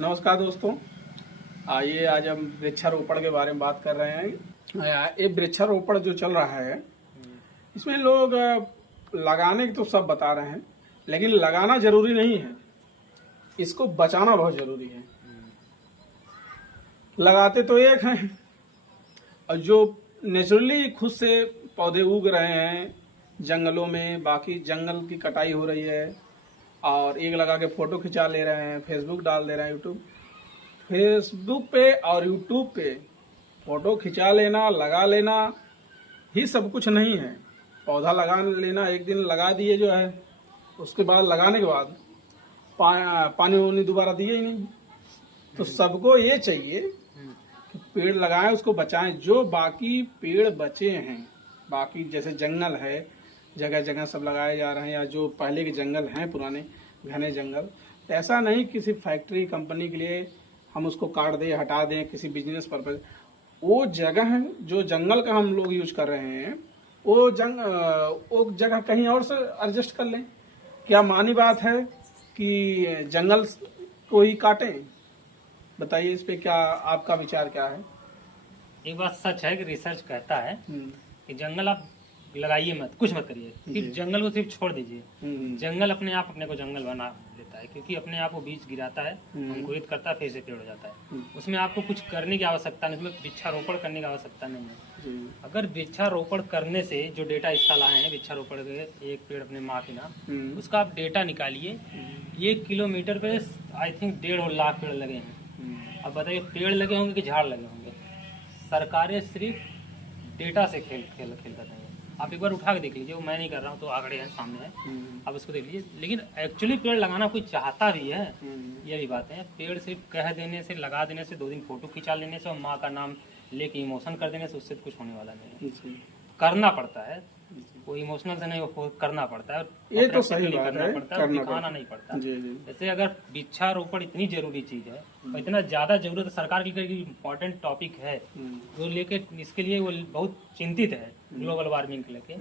नमस्कार दोस्तों, आइए आज हम वृक्षारोपण के बारे में बात कर रहे हैं। ये वृक्षारोपण जो चल रहा है इसमें लोग लगाने की तो सब बता रहे हैं, लेकिन लगाना जरूरी नहीं है, इसको बचाना बहुत जरूरी है। लगाते तो एक हैं और जो नेचुरली खुद से पौधे उग रहे हैं जंगलों में, बाकी जंगल की कटाई हो रही है और एक लगा के फोटो खिंचा ले रहे हैं, फेसबुक डाल दे रहे हैं। फेसबुक पे और यूट्यूब पे फोटो खिंचा लेना, लगा लेना ही सब कुछ नहीं है। पौधा लगा लेना, एक दिन लगा दिए जो है, उसके बाद लगाने के बाद पानी वानी दोबारा दिए ही नहीं। तो सबको ये चाहिए कि पेड़ लगाएं, उसको बचाएं। जो बाकी पेड़ बचे हैं, बाकी जैसे जंगल है, जगह जगह सब लगाए जा रहे हैं, या जो पहले के जंगल हैं पुराने घने जंगल, तो ऐसा नहीं किसी फैक्ट्री कंपनी के लिए हम उसको काट दें, हटा दें किसी बिजनेस पर्पज। वो जगह है जो जंगल का हम लोग यूज कर रहे हैं, वो जगह कहीं और से एडजस्ट कर लें। क्या मानी बात है कि जंगल को ही काटें? बताइए इस पे क्या आपका विचार क्या है? एक बात सच है कि रिसर्च कहता है कि जंगल आप लगाइए मत, कुछ मत करिए, सिर्फ जंगल को सिर्फ छोड़ दीजिए। जंगल अपने आप अपने को जंगल बना देता है, क्योंकि अपने आप वो बीज गिराता है, अंकुरित करता है, फिर से पेड़ हो जाता है। उसमें आपको कुछ करने की आवश्यकता नहीं, उसमें वृक्षारोपण करने की आवश्यकता नहीं है। अगर वृक्षारोपण करने से जो डेटा इस साल आए हैं वृक्षारोपण के, एक पेड़ अपने माँ के नाम, उसका आप डेटा निकालिए। 1 किलोमीटर पे आई थिंक 1.5 लाख पेड़ लगे हैं। अब बताइए पेड़ लगे होंगे कि झाड़ लगे होंगे? सरकारें सिर्फ डेटा से खेल कर रही है। आप एक बार उठा के देख लीजिए, वो मैं नहीं कर रहा हूँ, तो आंकड़े हैं सामने है, आप उसको देख लीजिए। लेकिन एक्चुअली पेड़ लगाना कोई चाहता भी है, ये भी बात है। पेड़ सिर्फ कह देने से, लगा देने से, 2 दिन फोटो खिंचा लेने से और माँ का नाम लेके इमोशन कर देने से उससे कुछ होने वाला नहीं है। करना पड़ता है, वो इमोशनल से नहीं, वो करना पड़ता है। ये तो सही बात करना है, पड़ता है, दिखाना नहीं पड़ता। जैसे अगर वृक्षारोपण इतनी जरूरी चीज है और इतना ज्यादा जरूरत है, सरकार की इम्पोर्टेंट टॉपिक है जो लेके इसके लिए वो बहुत चिंतित है ग्लोबल वार्मिंग को लेके।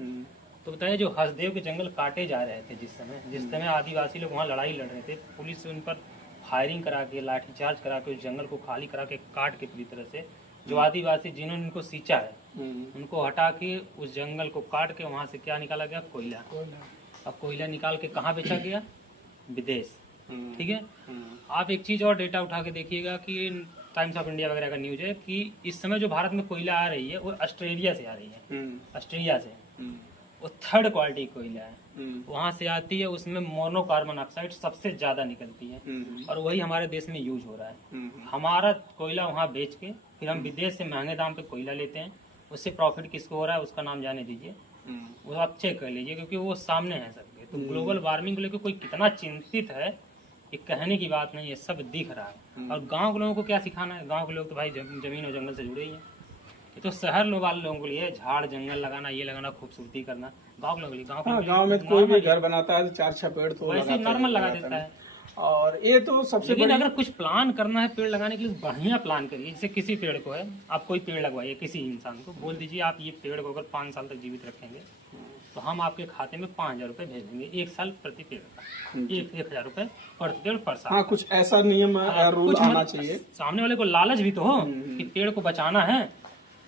तो बताइए जो हसदेव के जंगल काटे जा रहे थे, जिस समय आदिवासी लोग वहाँ लड़ाई लड़ रहे थे, पुलिस उन पर फायरिंग करा के, लाठीचार्ज करा के, उस जंगल को खाली करा के, काट के पूरी तरह से, जो आदिवासी जिन्होंने इनको सींचा है उनको हटा के उस जंगल को काट के वहां से क्या निकाला गया? कोयला। अब कोयला निकाल के कहाँ बेचा गया? विदेश। ठीक है। आप एक चीज और डेटा उठा के देखिएगा कि टाइम्स ऑफ इंडिया वगैरह का न्यूज है कि इस समय जो भारत में कोयला आ रही है वो ऑस्ट्रेलिया से आ रही है। ऑस्ट्रेलिया से वो 3rd क्वालिटी कोयला है, वहां से आती है। उसमें मोनोकार्बन ऑक्साइड सबसे ज्यादा निकलती है और वही हमारे देश में यूज हो रहा है। हमारा कोयला वहां बेच के फिर हम विदेश से महंगे दाम पे कोयला लेते हैं। उससे प्रॉफिट किसको हो रहा है उसका नाम जाने दीजिए, वो आप चेक कर लीजिए, क्योंकि वो सामने है सबके। तो ग्लोबल वार्मिंग को लेकर कोई कितना चिंतित है ये कहने की बात नहीं है, सब दिख रहा है। और गांव के लोगों को क्या सिखाना है? गांव के लोग तो भाई जमीन और जंगल से जुड़े ही हैं। ये तो शहर वाले लोगों के लिए झाड़ जंगल लगाना, ये लगाना, खूबसूरती करना। गाँव के लोगों के लिए, गाँव में कोई भी घर बनाता है तो 4-6 पेड़ तो वैसे नॉर्मल लगा देता है। और ये तो सबसे लेकिन अगर कुछ प्लान करना है पेड़ लगाने के लिए, बढ़िया प्लान करिए। जैसे किसी पेड़ को है, आप कोई पेड़ लगवाइए, किसी इंसान को बोल दीजिए आप ये पेड़ को अगर 5 साल तक जीवित रखेंगे तो हम आपके खाते में 5,000 रुपए भेज देंगे 1 साल प्रति पेड़ का। 1,000 रुपए प्रति पेड़ पर साल। हाँ, कुछ ऐसा नियम रूल आना चाहिए। सामने वाले को लालच भी तो हो कि पेड़ को बचाना है।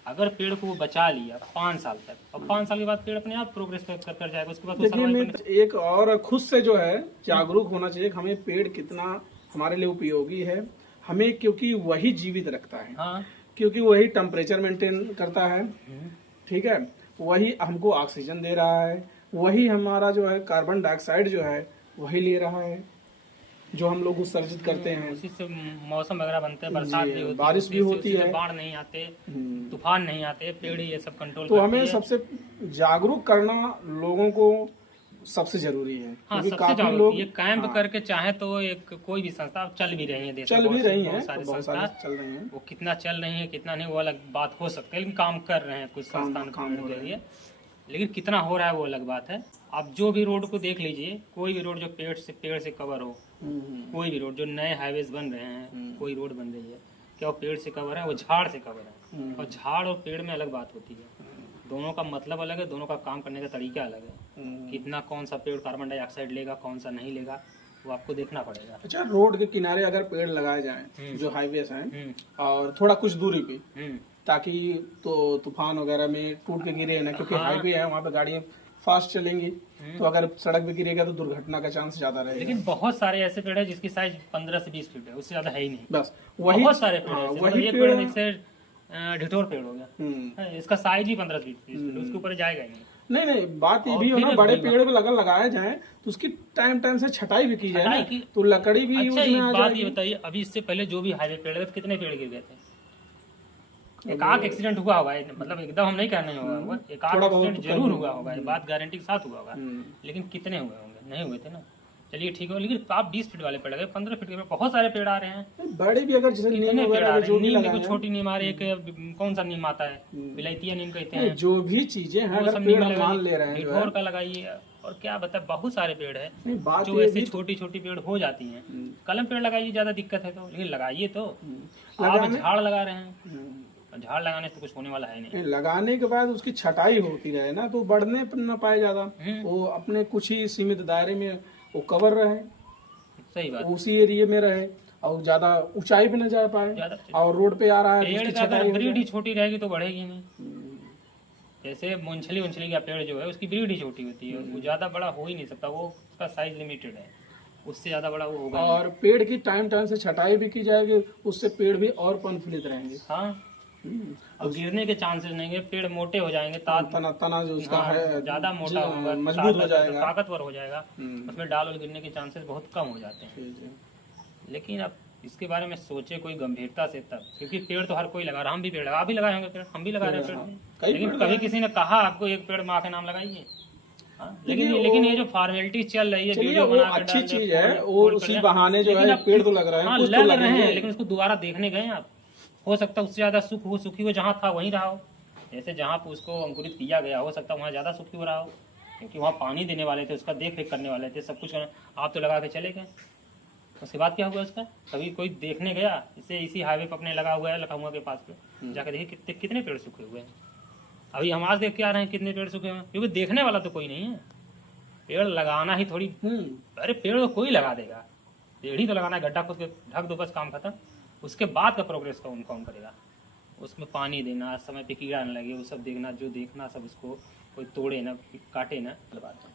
अगर पेड़ को वो बचा लिया 5 साल तक, और 5 साल के बाद पेड़ अपने आप प्रोग्रेस कर जाएगा। उसके बाद देखिए, एक और खुद से जो है जागरूक होना चाहिए कि हमें पेड़ कितना हमारे लिए उपयोगी है हमें, क्योंकि वही जीवित रखता है। हाँ। क्योंकि वही टेम्परेचर मेंटेन करता है, ठीक है, वही हमको ऑक्सीजन दे रहा है, वही हमारा जो है कार्बन डाइऑक्साइड जो है वही ले रहा है जो हम लोग उत्सर्जित करते हैं। उसी से मौसम वगैरह बनते हैं, बरसात भी होती है, बारिश भी होती है, बाढ़ नहीं आते, तूफान नहीं आते, पेड़ ये सब कंट्रोल तो हमें सबसे जागरूक करना लोगों को सबसे जरूरी है। हाँ, सबसे जागरूक ये कैंप करके चाहे तो एक कोई भी संस्था चल भी रही है, देश चल भी रही है, सारी संस्था चल रही है। वो कितना चल रही है कितना नहीं वो अलग बात हो सकती है, लेकिन काम कर रहे हैं कुछ संस्थान काम हो रही है। लेकिन कितना हो रहा है वो अलग बात है। आप जो भी रोड को देख लीजिए, कोई भी रोड जो पेड़ से कवर हो, कोई भी रोड जो नए हाईवेज बन रहे हैं, कोई रोड बन रही है, क्या वो पेड़ से कवर है? वो झाड़ से कवर है। और झाड़ और पेड़ में अलग बात होती है, दोनों का मतलब अलग है, दोनों का काम करने का तरीका अलग है। कितना कौन सा पेड़ कार्बन डाइऑक्साइड लेगा, कौन सा नहीं लेगा, वो आपको देखना पड़ेगा। अच्छा, रोड के किनारे अगर पेड़ लगाए जाएं जो हाईवे हैं और थोड़ा कुछ दूरी पे, ताकि तो तूफान वगैरह में टूट के गिरे ना, क्योंकि हाईवे है वहाँ पे गाड़ियाँ फास्ट चलेंगी, तो अगर सड़क पे गिरेगा तो दुर्घटना का चांस ज्यादा रहेगा। लेकिन बहुत सारे ऐसे पेड़ है जिसकी साइज 15 से 20 फीट है, उससे ज्यादा है ही नहीं। बस वही बहुत सारे पेड़ हाँ, है, वही एक पेड़ जैसे ढिठोर पेड़ हो गया, इसका साइज ही 15 से 20 फीट, उसके ऊपर जाएगा ही नहीं। नहीं, बात ये भी हो ना, बड़े पेड़ पे लगाए जाए तो उसकी टाइम से छटाई भी की जाए ना, तो लकड़ी भी यूज में आ बात जाएगी। ये बताइए, अभी इससे पहले जो भी हाईवे पेड़ है कितने पेड़ गिर गए थे? एक आध एक्सीडेंट हुआ होगा, मतलब एकदम हम नहीं कहने होगा, एक आध एक्सीडेंट जरूर हुआ होगा, ये बात गारंटी के साथ हुआ होगा, लेकिन कितने हुए होंगे? नहीं हुए थे ना। चलिए ठीक है, लेकिन आप 20 फीट वाले पेड़ लगे, 15 फीट के पेड़, बहुत सारे पेड़ आ रहे हैं, बड़े भी अगर जैसे कितने पेड़ आ रहे हैं। नीम की छोटी नीम आ रही है, कौन सा नीम आता है, विलायतिया नीम कहते हैं, जो भी चीजें हैं अगर पेड़ हम मान ले रहे हैं, ढिठोर का लगाइए, और क्या बता, बहुत सारे पेड़ है जो ऐसे छोटी छोटी पेड़ हो जाती हैं। कलम पेड़ लगाइए, ज्यादा दिक्कत है तो, लेकिन लगाइए तो। आप झाड़ लगा रहे हैं, झाड़ लगाने से तो कुछ होने वाला है नहीं। लगाने के बाद उसकी छटाई होती रहे ना, तो बढ़ने पर न पाए ज्यादा, वो अपने कुछ ही सीमित दायरे में वो कवर रहे, सही बात, उसी एरिया में रहे और ज्यादा ऊंचाई पे न जा पाए, और रोड पे आ रहा है पेड़ का अगर ब्रीड ही छोटी रहेगी तो बढ़ेगी नहीं। जैसे मूंगफली का पेड़ जो है उसकी ब्रीड ही छोटी होती है, वो ज्यादा बड़ा हो ही नहीं सकता, वो उसका साइज लिमिटेड है, उससे ज्यादा बड़ा वो होगा। और पेड़ की टाइम से छटाई भी की जाएगी, उससे पेड़ भी और पनफुलित रहेंगे। हाँ, और गिरने के चांसेस नहीं है, पेड़ मोटे हो जाएंगे, तना जो उसका है ज्यादा मोटा होगा, मजबूत हो जाएगा, ताकतवर हो जाएगा, उसमें डाल और गिरने के चांसेस बहुत कम हो जाते हैं। लेकिन अब इसके बारे में सोचे कोई गंभीरता से तब, क्योंकि पेड़ तो हर कोई लगा रहा, हम भी पेड़ लगा, आप भी लगाए होंगे पेड़, हम भी लगा रहे हैं पेड़, लेकिन कभी किसी ने कहा आपको एक पेड़ माँ के नाम लगाइए? लेकिन ये जो फॉर्मेलिटी चल रही है, वीडियो बना के अच्छी चीज है, वो उसी बहाने जो है पेड़ तो लग रहा है, हाँ लग रहे हैं, लेकिन उसको दोबारा देखने गए आप, हो सकता है उससे ज्यादा सुखी हो जहाँ था वहीं रहा हो, जैसे जहाँ पे उसको अंकुरित किया गया, हो सकता है वहाँ ज्यादा सुखी हो रहा हो, क्योंकि वहाँ पानी देने वाले थे, उसका देख रेख करने वाले थे, सब कुछ। आप तो लगा के चले गए, उसके बाद क्या हुआ उसका? कभी कोई देखने गया? इसे इसी हाईवे पर अपने लगा हुआ है लखनऊ के पास पे, जाकर देखिए कितने पेड़ सूखे हुए हैं। अभी हम आज देख के आ रहे हैं कितने पेड़ सूखे हुए हैं, क्योंकि देखने वाला तो कोई नहीं है, पेड़ लगाना ही थोड़ी, अरे पेड़ तो कोई लगा देगा, पेड़ ही तो लगाना है, गड्ढा खुद के ढक दो बस, काम खत्म। उसके बाद का प्रोग्रेस कौन करेगा? उसमें पानी देना, समय पे कीड़ा न लगे, वो सब देखना, जो देखना सब, उसको कोई तोड़े ना, काटे ना।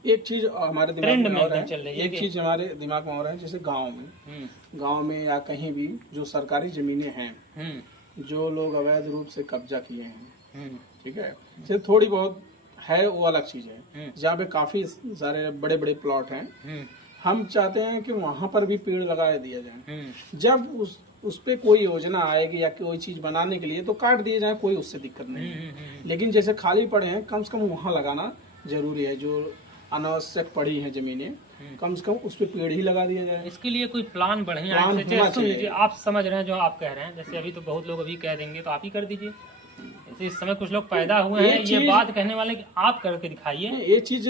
एक चीज हमारे दिमाग में और है, एक चीज हमारे दिमाग में और है, जैसे गांव में या कहीं भी जो सरकारी जमीनें हैं, जो लोग अवैध रूप से कब्जा किए हैं, ठीक है, जैसे थोड़ी बहुत है वो अलग चीज है, जहाँ पे काफी सारे बड़े बड़े प्लॉट हैं, हम चाहते हैं कि वहां पर भी पेड़ लगाए दिया जाए। जब उस पे कोई योजना आएगी या कोई चीज बनाने के लिए तो काट दिए जाए, कोई उससे दिक्कत नहीं है, लेकिन जैसे खाली पड़े हैं कम से कम वहां लगाना जरूरी है, जो अनावश्यक पड़ी है जमीनें, कम से कम उस पे पेड़ ही लगा दिया जाए। इसके लिए कोई प्लान बढ़िया, आप समझ रहे हैं जो आप कह रहे हैं, जैसे अभी तो बहुत लोग अभी कह देंगे तो आप ही कर दीजिए, इस समय कुछ लोग पैदा हुए हैं ये बात कहने वाले कि आप करके दिखाइए, ये चीज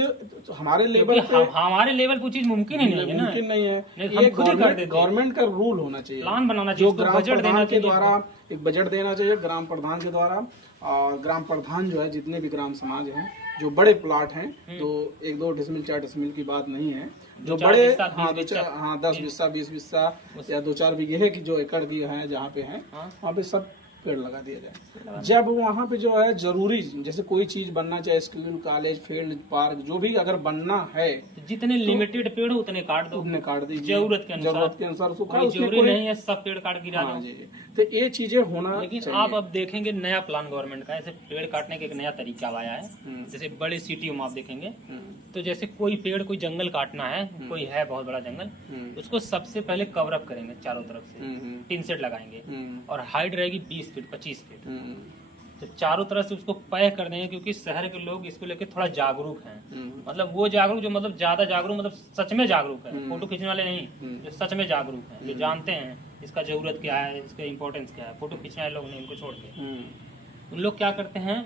हमारे लेवल पे, हमारे लेवल पर चीज मुमकिन ही नहीं है, मुमकिन नहीं है, हम खुद ही कर देते। गवर्नमेंट का रूल होना चाहिए, प्लान बनाना चाहिए, जो ग्राम प्रधान के द्वारा एक बजट देना चाहिए, ग्राम प्रधान के द्वारा, और ग्राम प्रधान जो है जितने भी ग्राम समाज हैं, जो बड़े प्लाट हैं, तो 1-2 डिसमिल 4 डिसमिल की बात नहीं है, जो बड़े 10 बिस्सा 20 बिस्सा या 2-4 बीघे की जो एकड़ की है जहाँ पे है, वहाँ पे सब पेड़ लगा दिया जाए। जब वहाँ पे जो है जरूरी, जैसे कोई चीज बनना चाहे, स्कूल कॉलेज फील्ड पार्क जो भी अगर बनना है, जितने लिमिटेड पेड़ हो उतने काट दो, उतने काट दीजिए, जरूरत के अनुसार, जरूरी नहीं है सब पेड़ काट गिरा दो। तो ये चीजें होना, लेकिन आप अब देखेंगे नया प्लान गवर्नमेंट का, ऐसे पेड़ काटने का एक नया तरीका आया है, जैसे बड़े सिटियों में आप देखेंगे तो जैसे कोई पेड़, कोई जंगल काटना है, कोई है बहुत बड़ा जंगल, उसको सबसे पहले कवर अप करेंगे चारों तरफ से, टिन शेड लगाएंगे, और हाइट रहेगी 20 फीट 25 फीट, तो चारों तरफ से उसको पैक कर देंगे, क्योंकि शहर के लोग इसको लेके थोड़ा जागरूक हैं, मतलब वो जागरूक जो मतलब ज्यादा जागरूक, मतलब सच में जागरूक है, फोटो खींचने वाले नहीं, जो सच में जागरूक हैं, जो जानते हैं इसका जरूरत क्या है, इसका इम्पोर्टेंस क्या है, फोटो खींचने वाले लोग नहीं, उनको छोड़ के उन लोग क्या करते हैं,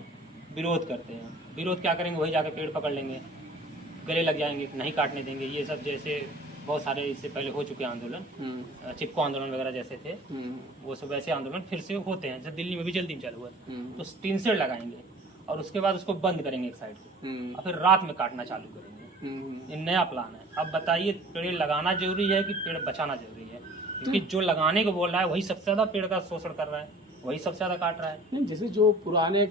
विरोध करते हैं। विरोध क्या करेंगे, वही जाकर पेड़ पकड़ लेंगे, गले लग जाएंगे, नहीं काटने देंगे, ये सब जैसे बहुत सारे इससे पहले हो चुके आंदोलन, चिपको आंदोलन वगैरह जैसे थे, वो सब ऐसे आंदोलन फिर से होते हैं, जैसे दिल्ली में भी जल्दी चालू हुआ, तो टिन शेड लगाएंगे और उसके बाद उसको बंद करेंगे एक साइड से, और फिर रात में काटना चालू करेंगे, ये नया प्लान है। अब बताइए पेड़ लगाना जरूरी है कि पेड़ बचाना जरूरी है? क्योंकि जो लगाने को बोल रहा है वही सबसे ज्यादा पेड़ का शोषण कर रहा है, वही सबसे ज्यादा काट रहा है। नहीं, जैसे जो पुराने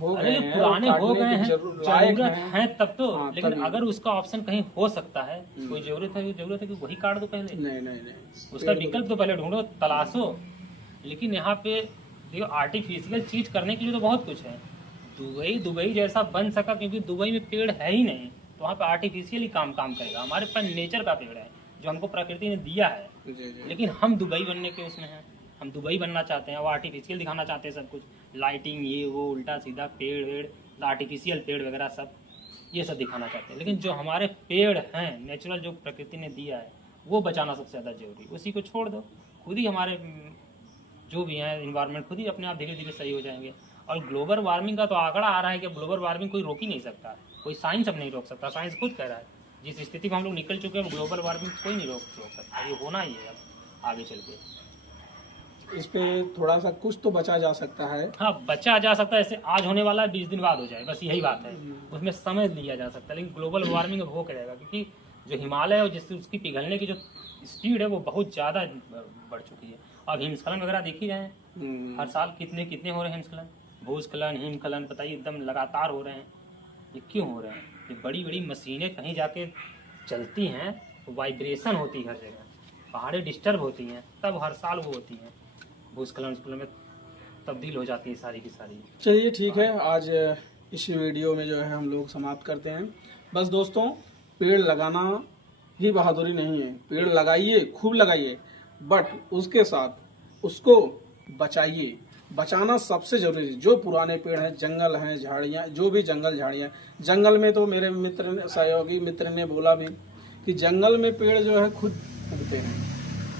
हो गए हैं, पुराने हो गए हैं, जरूरत है तब तो, हाँ, लेकिन तभी। अगर उसका ऑप्शन कहीं हो सकता है, कोई जरूरत है कि वही काट दो पहले। नहीं नहीं नहीं, उसका विकल्प तो पहले ढूंढो, तलाशो। लेकिन यहाँ पे देखो आर्टिफिशियल चीज करने के लिए तो बहुत कुछ है। दुबई जैसा बन सका क्योंकि दुबई में पेड़ है ही नहीं, तो वहाँ पे आर्टिफिशियल ही काम करेगा। हमारे पास नेचर का पेड़ है जो हमको प्रकृति ने दिया है, लेकिन हम दुबई बनने के उसमें हैं। हम दुबई बनना चाहते हैं, वो आर्टिफिशियल दिखाना चाहते हैं सब कुछ, लाइटिंग ये वो उल्टा सीधा पेड़ वेड़, आर्टिफिशियल पेड़ वगैरह सब ये सब दिखाना चाहते हैं। लेकिन जो हमारे पेड़ हैं नेचुरल जो प्रकृति ने दिया है वो बचाना सबसे ज़्यादा जरूरी। उसी को छोड़ दो, खुद ही हमारे जो भी हैं इन्वायरमेंट खुद ही अपने आप धीरे धीरे सही हो जाएंगे। और ग्लोबल वार्मिंग का तो आंकड़ा आ रहा है कि ग्लोबल वार्मिंग कोई रोक ही नहीं सकता, कोई साइंस अब नहीं रोक सकता। साइंस खुद कह रहा है जिस स्थिति को हम लोग निकल चुके हैं ग्लोबल वार्मिंग कोई नहीं रोक सकता, ये होना ही है अब आगे चल के। इस पे थोड़ा सा कुछ तो बचा जा सकता है। हाँ बचा जा सकता है, ऐसे आज होने वाला है 20 दिन बाद हो जाए, बस यही बात है, उसमें समय लिया जा सकता है। लेकिन ग्लोबल वार्मिंग हो करेगा क्योंकि जो हिमालय है जिससे उसकी पिघलने की जो स्पीड है वो बहुत ज़्यादा बढ़ चुकी है। अब हिमस्खलन वगैरह देख ही रहे हैं, हर साल कितने कितने हो रहे हैं हिमस्खलन, भूस्खलन हिमस्खलन, बताइए एकदम लगातार हो रहे हैं। ये क्यों हो रहे हैं? ये बड़ी बड़ी मशीनें कहीं जाके चलती हैं तो वाइब्रेशन होती है हर जगह, पहाड़ें डिस्टर्ब होती हैं, तब हर साल वो होती हैं, भूस्खलन में तब्दील हो जाती है सारी की सारी। चलिए ठीक है, आज इस वीडियो में जो है हम लोग समाप्त करते हैं। बस दोस्तों, पेड़ लगाना ही बहादुरी नहीं है, पेड़ लगाइए, खूब लगाइए, बट उसके साथ उसको बचाइए। बचाना सबसे जरूरी है। जो पुराने पेड़ हैं, जंगल हैं, झाड़ियाँ, जो भी जंगल झाड़ियाँ, जंगल में तो मेरे मित्र ने, सहयोगी मित्र ने बोला भी कि जंगल में पेड़ जो है खुद उगते हैं,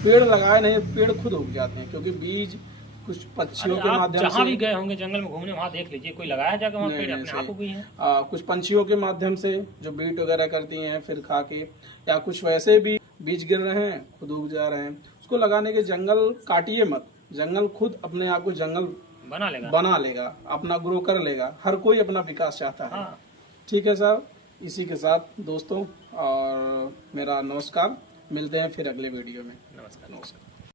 पेड़ लगाए नहीं पेड़ खुद उग जाते हैं, क्योंकि बीज कुछ पक्षियों के माध्यम जहाँ भी से, गए होंगे जंगल में घूमने वहाँ देख लीजिए कोई लगाया जाकर वहाँ पेड़ अपने आप उगी हैं। कुछ पंछियों के माध्यम से जो बीट वगैरह करती हैं फिर खा के, या कुछ वैसे भी बीज गिर रहे हैं खुद उग जा रहे हैं। उसको लगाने के, जंगल काटिए मत, जंगल खुद अपने आप को जंगल बना लेगा, अपना ग्रो कर लेगा। हर कोई अपना विकास चाहता है। हाँ। ठीक है सर, इसी के साथ दोस्तों और मेरा नमस्कार, मिलते हैं फिर अगले वीडियो में। नमस्कार।